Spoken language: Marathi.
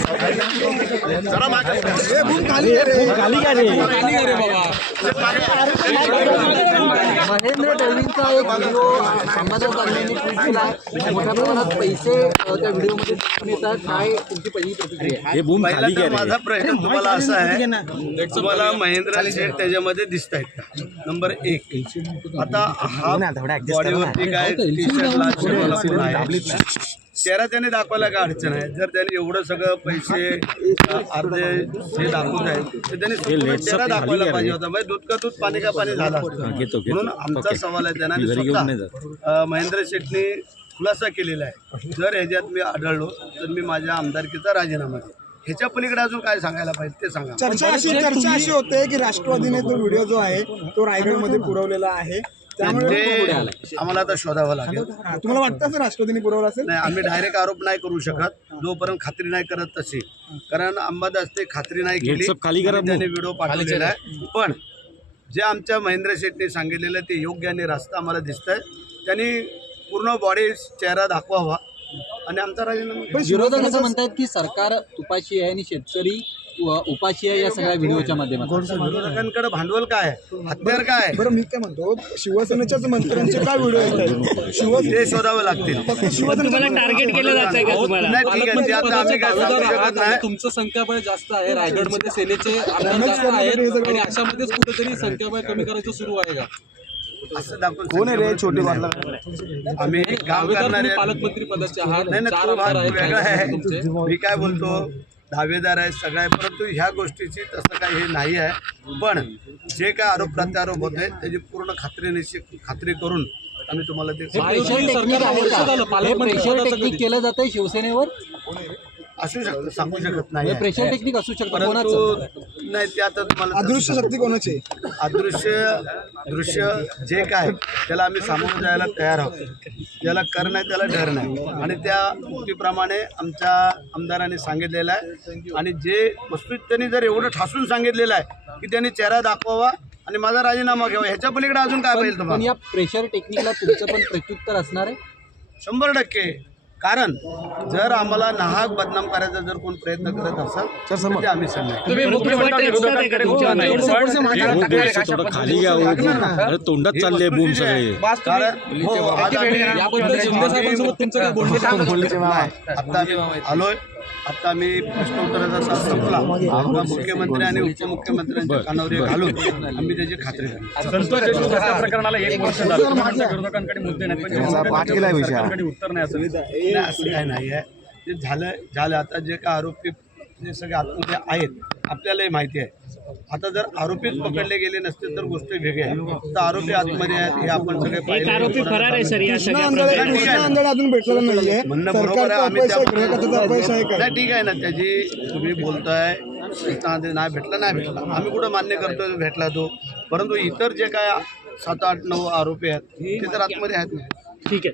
जरा मागे ए भूम खाली रे का रे महेंद्र दैवींचा एक व्हिडिओ समाजात आणल्याने ट्विट केला मोठ्या प्रमाणात पैसे त्या व्हिडिओमध्ये दिसून येतात. काय तुमची पहिली प्रतिक्रिया? हे बूम खाली पहिला तर माझा प्रश्न तुम्हाला असा आहे, तुम्हाला महेंद्र शेठ त्याच्यामध्ये दिसत आहेत का? नंबर 1. आता हा बॉडीवरती काय टी शर्ट आहे, चेहरा त्याने दाखवायला काय अडचण आहे? जर त्याने एवढं सगळं पैसे अर्धे हे दाखवत आहेत तर त्याने संपूर्ण चेहरा दाखवायला पाहिजे होता. म्हणजे दूध का दूध पाणी का पाणी झाला असतं. म्हणून आमचा सवाल आहे, त्यांना महेंद्र शेठने खुलासा केलेला आहे, जर ह्याच्यात मी आढळलो तर मी माझ्या आमदारकीचा राजीनामा देईन. ह्याच्या पलीकडे अजून काय सांगायला पाहिजे ते सांगा. चर्चा अशी होते की राष्ट्रवादीने तो व्हिडिओ जो आहे तो रायगडमध्ये पुरवलेला आहे, त्यामुळे आम्हाला आता शोधावं लागेल. तुम्हाला वाटतं असं राष्ट्रवादीने पुरवला असेल? नाही, आम्ही डायरेक्ट आरोप नाही करू शकत जोपर्यंत खात्री नाही करत तशी, कारण अंबादास ते खात्री नाही केली त्याने व्हिडिओ पाठवलेला आहे. पण जे आमच्या महेंद्र शेठने सांगितलेलं ते योग्य आणि रास्ता आम्हाला दिसतंय. त्यांनी पूर्ण बॉडी चेहरा दाखवावा आणि आमचा राजीनामा. विरोधक असं म्हणतात की सरकार तुपाशी आहे आणि शेतकरी उपाशी आहे या सगळ्या व्हिडिओच्या माध्यमातून. विरोधकांकडे भांडवल काय आहे, हत्यार काय आहे? बरं मी काय म्हणतो, शिवसेनेच्याच मंत्र्यांचे काय व्हिडिओ येतात ते शोधावं लागतील. फक्त शिवसेनेला टार्गेट केलं जातंय का तुम्हाला? नाही, ठीक आहे, ते आता आम्ही काय सांगू शकत नाही. तुमचं संख्याबळ जास्त आहे, रायगडमध्ये सेनेचे आमदार जास्त आहेत आणि अशामध्येच कुठेतरी संख्याबळ कमी करायचं सुरू आहे का? असं दाखवून कोण आहे रे छोटे आम्ही काम करणारे पालकमंत्री पदाचे आहात, नाही ना, 4 तो भाग आमदार आहेत वेगळा आहे. तुमचे. मी काय बोलतो, दावेदार आहे सगळं आहे, परंतु ह्या गोष्टीची तसं काही हे नाही आहे. पण जे काय आरोप प्रत्यारोप होत आहेत त्याची पूर्ण खात्री करून आम्ही तुम्हाला ते प्रेशर टेक्निक केलं जातंय शिवसेनेवर. असू शकतं, सांगू शकत नाही. प्रेशर टेक्निक असू शकतं, परंतु नाही ते आता तुम्हाला अदृश्य शक्ती कोणाची? दृश्य जे काय त्याला आम्ही सामोरं जायला तयार आहोत. ज्याला कर नाही त्याला डर नाही, आणि त्या उक्तीप्रमाणे आमच्या आमदारांनी सांगितलेलं आहे. आणि जे वस्तू त्यांनी जर एवढं ठासून सांगितलेलं आहे की त्यांनी चेहरा दाखवावा आणि माझा राजीनामा घ्यावा, ह्याच्या पलीकडे अजून काय पाहिजे पण तुम्हाला? या प्रेशर टेक्निकला तुमचं पण प्रत्युत्तर असणार आहे? 100%. कारण जर आम्हाला नाहक बदनाम करायचा जर कोण प्रयत्न करत असेल तर ते आम्ही खाली घ्या अरे तोंडात चालले बूम सगळे. आता आलोय, आता मी प्रश्न उत्तराचा तास संपला, मुख्यमंत्री आणि उपमुख्यमंत्र्यांच्या कानावर घालून आम्ही त्याची खात्री करतो. प्रकरणाला 1 वर्ष झालं, विरोधकांकडे मुद्दे नाहीत, उत्तर नाही असं काय नाही आहे. ते झालं आता जे काय आरोपी जे सगळे आतमध्ये आहेत आपल्यालाही माहिती आहे. आता जर आरोपीच पकडले गेले नसते तर गोष्ट वेगळी आहे. तर आरोपी आतमध्ये आहेत हे आपण सगळे पाहिले. आरोपी फरार आहे सर या सगळ्या अजून भेटलेला नाहीये. म्हणणं बरोबर आहे. आम्ही अपयश आहे का? नाही, ठीक आहे ना, त्याची तुम्ही बोलताय नाही भेटला आम्ही कुठं मान्य करतोय भेटला तो, परंतु इतर जे काय 7, 8, 9 आरोपी आहेत ते तर आतमध्ये आहेत. ठीक आहे.